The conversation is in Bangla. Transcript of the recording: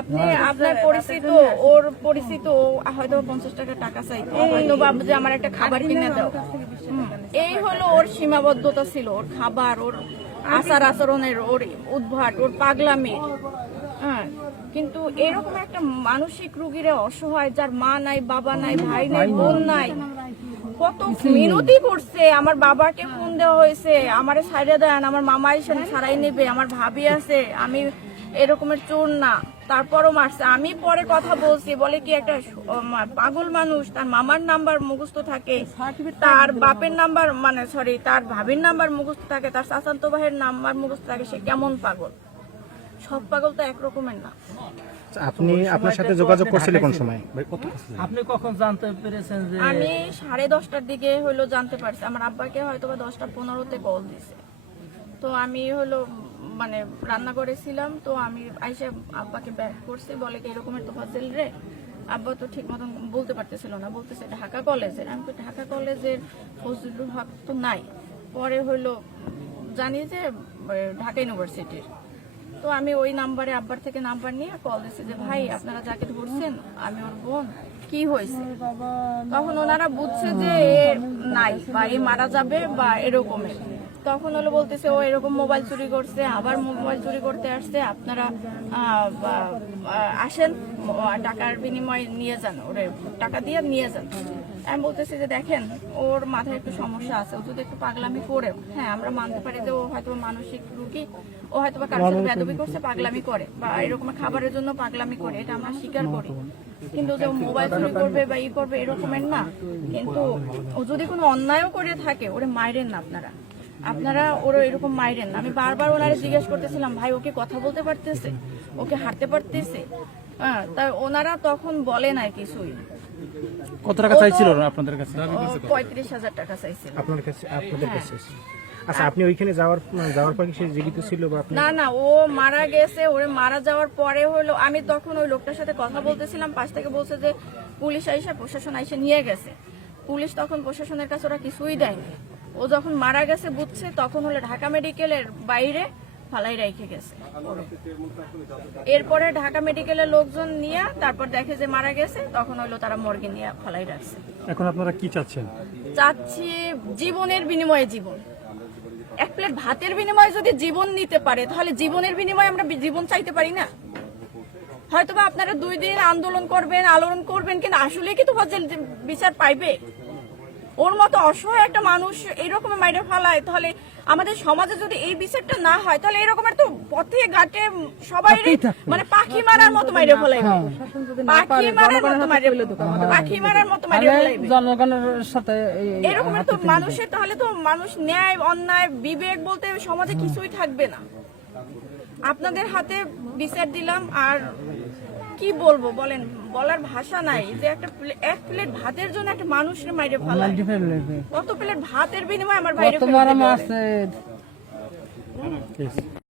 আপনি আপনার পরিচিত ওর পরিচিত ও হয়তো পঞ্চাশ টাকা টাকা চাইতো হয়তো বা যে আমার একটা খাবার কিনে দাও। এই হলো ওর সীমাবদ্ধতা ছিল ওর খাবার ওর আচার আচরণের ওর উদ্ভাট ওর পাগলামি। হ্যাঁ কিন্তু এরকম একটা মানসিক রুগীরা অসহায় যার মা নাই বাবা নাই ভাই নাই বোন নাই কত মিনতি করছে। আমার বাবাকে ফোন দেওয়া হয়েছে আমারে সাইডে দেন আমার মামা এসে সারাই নেবে আমার ভাবি আছে আমি এরকমের চোর না। তারপরও মারছে। আমি পরে কথা বলছি বলে কি একটা পাগল মানুষ তার মামার নাম্বার মুখস্থ থাকে তার বাপের নাম্বার মানে সরি তার ভাবির নাম্বার মুখস্থ থাকে তার চাচান্ত ভাইয়ের নাম্বার মুখস্থ থাকে সে কেমন পাগল? সব পাগল তো একরকমের না। আপনি আপনার সাথে যোগাযোগ করছিলেন কোন সময়? আপনি কখন জানতে পেরেছেন যে আমি সাড়ে দশটার দিকে হলো জানতে পারছি। আমার আব্বাকে হয়তো বা দশটা পনেরোতে কল দিছে। তো আমি হলো মানে রান্না করেছিলাম, তো আমি আইসা আব্বাকে ব্যাক করছি, বলে কি এরকমের তো ফাজেল রে? আব্বা তো ঠিক মতন বলতে পারতেছিল না, বলতেছে ঢাকা কলেজের আমি তো ঢাকা কলেজের ফজলুল হক তো নাই। পরে হলো জানি যে ঢাকা ইউনিভার্সিটির তো আমি ওই নাম্বারে আব্বার থেকে নাম্বার নিয়ে কল দিচ্ছি যে, ভাই, আপনারা যাকে ধরছেন, আমি ওর বোন, কি হয়েছে? তখন ওনারা বুঝছে যে নাই, বা এ মারা যাবে, বা এরকমের। তখন হলো বলতেছে ও এরকম মোবাইল চুরি করছে আবার মোবাইল চুরি করতে আসছে আপনারা আসেন টাকার বিনিময়ে নিয়ে যান ওরে টাকা দিয়ে নিয়ে যান। আমি বলতেছি যে দেখেন ওর মাথায় একটু সমস্যা আছে ও যদি একটু পাগলামি করে হ্যাঁ আমরা মানতে পারি যে ও হয়তো মানসিক রুগী ও হয়তো বা কারোর সাথে বেদবি করছে পাগলামি করে বা এরকম খাবারের জন্য পাগলামি করে এটা আমরা স্বীকার করি। কিন্তু যে মোবাইল চুরি করবে বা ই করবে এরকমের না। কিন্তু ও যদি কোনো অন্যায়ও করে থাকে ওরে মাইরেন না আপনারা। আপনারা ওরা এরকম মাইরেন না। আমি বারবার ওনারে জিজ্ঞেস করতেছিলাম ভাই ওকে কথা বলতে পারতেছে? ওকে হাঁটতে পারতেছে? হ্যাঁ তাই ওনারা তখন বলে নাই কিছুই। কত টাকা চাইছিল আপনাদের কাছে? পঁয়ত্রিশ হাজার টাকা চাইছিল। আপনার কাছে আপনাদের কাছে আচ্ছা আপনি ওইখানে যাওয়ার যাওয়ার পর সে জীবিত ছিল বা না না ও মারা গেছে ওরে মারা যাওয়ার পরে হলো আমি তখন ওই লোকটার সাথে কথা বলতেছিলাম পাশ থেকে বলছে যে পুলিশ আইসা প্রশাসন আইসা নিয়ে গেছে। পুলিশ তখন প্রশাসনের কাছে ওরা কিছুই দেয়নি। ও যখন মারা গেছে বুঝছে তখন হলো ঢাকা মেডিকেলের বাইরে ফালাই রেখে গেছে। এরপরে ঢাকা মেডিকেলের লোকজন নিয়ে তারপর দেখে যে মারা গেছে তখন হলো তারা মর্গে নিয়ে ফালাই রাখছে। এখন আপনারা কি চাচ্ছেন? চাচ্ছি জীবনের বিনিময়ে জীবন। এক প্লেট ভাতের বিনিময়ে যদি জীবন নিতে পারে তাহলে জীবনের বিনিময়ে আমরা জীবন চাইতে পারি না? হয়তোবা আপনারা দুই দিন আন্দোলন করবেন আলোড়ন করবেন কিন্তু আসলে কি তো ফজল বিচার পাইবে? ওর মতো অসহায় একটা মানুষ এরকম মাইরে ফেলায় তাহলে আমাদের সমাজে যদি এই বিচারটা না হয় তাহলে এরকমের তো পথে ঘাটে সবাই মানে পাখি মারার মতো মাইরে ফেলাইবে। পাখি মারার মতো মাইরে পাখি মারার মতো মাইরে জনগণের সাথে এরকমের তো মানুষের তাহলে তো মানুষ ন্যায় অন্যায় বিবেক বলতে সমাজে কিছুই থাকবে না। আপনাদের হাতে বিচার দিলাম আর কি বলব বলেন বলার ভাষা নাই। যে একটা এক প্লেট ভাতের জন্য একটা মানুষের মাইরে ফেলা। কত প্লেট ভাতের বিনিময়ে আমার বাইরে।